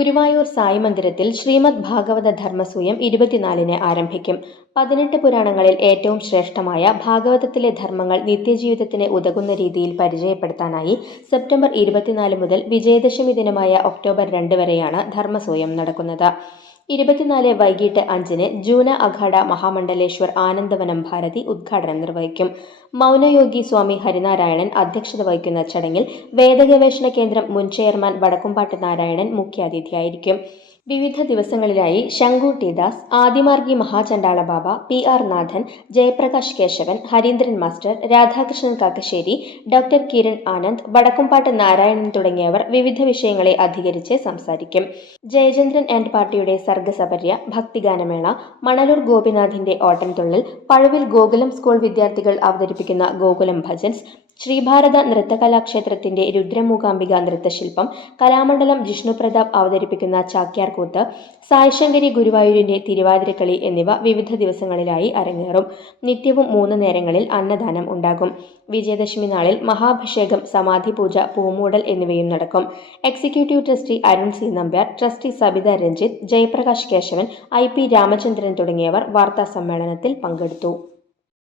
ഗുരുവായൂർ സായി മന്ദിരത്തിൽ ശ്രീമദ് ഭാഗവത ധർമ്മസൂയം ഇരുപത്തിനാലിന് ആരംഭിക്കും. പതിനെട്ട് പുരാണങ്ങളിൽ ഏറ്റവും ശ്രേഷ്ഠമായ ഭാഗവതത്തിലെ ധർമ്മങ്ങൾ നിത്യജീവിതത്തിന് ഉതകുന്ന രീതിയിൽ പരിചയപ്പെടുത്താനായി സെപ്റ്റംബർ ഇരുപത്തിനാല് മുതൽ വിജയദശമി ദിനമായ ഒക്ടോബർ രണ്ട് വരെയാണ് ധർമ്മസൂയം നടക്കുന്നത്. ഇരുപത്തിനാല് വൈകിട്ട് അഞ്ചിന് ജൂന അഖാഡ മഹാമണ്ഡലേശ്വർ ആനന്ദവനം ഭാരതി ഉദ്ഘാടനം നിർവഹിക്കും. മൗനയോഗി സ്വാമി ഹരിനാരായണൻ അധ്യക്ഷത വഹിക്കുന്ന ചടങ്ങിൽ വേദഗവേഷണ കേന്ദ്രം മുൻ ചെയർമാൻ വടക്കുംപാട്ട് നാരായണൻ മുഖ്യാതിഥിയായിരിക്കും. വിവിധ ദിവസങ്ങളിലായി Shanku T Das Adimargi Mahachandala Baba P R Nathan Jayaprakash Keshavan Harindran master Radhakrishnan Kakkassery doctor Kiran Anand Vadakkumpattu Narayanan തുടങ്ങിയവർ വിവിധ വിഷയങ്ങളെ അധികരിച്ച് സംസാരിക്കും. ജയചന്ദ്രൻ ആൻഡ് പാർട്ടിയുടെ സർഗസപര്യ ഭക്തിഗാനമേള മണലൂർ ഗോപിനാഥിന്റെ ഓട്ടൻതുള്ളൽ പഴുവിൽ ഗോകുലം സ്കൂൾ വിദ്യാർത്ഥികൾ അവതരിപ്പിക്കുന്ന ഗോകുലം ഭജൻസ് ശ്രീഭാരത നൃത്തകലാക്ഷേത്രത്തിന്റെ രുദ്രമൂകാംബിക നൃത്തശില്പം കലാമണ്ഡലം ജിഷ്ണു പ്രതാപ് അവതരിപ്പിക്കുന്ന ചാക്യാർകൂത്ത് സായ്ശങ്കരി ഗുരുവായൂരിന്റെ തിരുവാതിരക്കളി എന്നിവ വിവിധ ദിവസങ്ങളിലായി അരങ്ങേറും. നിത്യവും മൂന്ന് നേരങ്ങളിൽ അന്നദാനം ഉണ്ടാകും. വിജയദശമി നാളിൽ മഹാഭിഷേകം സമാധി പൂജ പൂമൂടൽ എന്നിവയും നടക്കും. Executive trustee Arun C. Nambiar trustee Sabitha Ranjith Jayaprakash Keshavan I. P. Ramachandran തുടങ്ങിയവർ വാർത്താ സമ്മേളനത്തിൽ പങ്കെടുത്തു.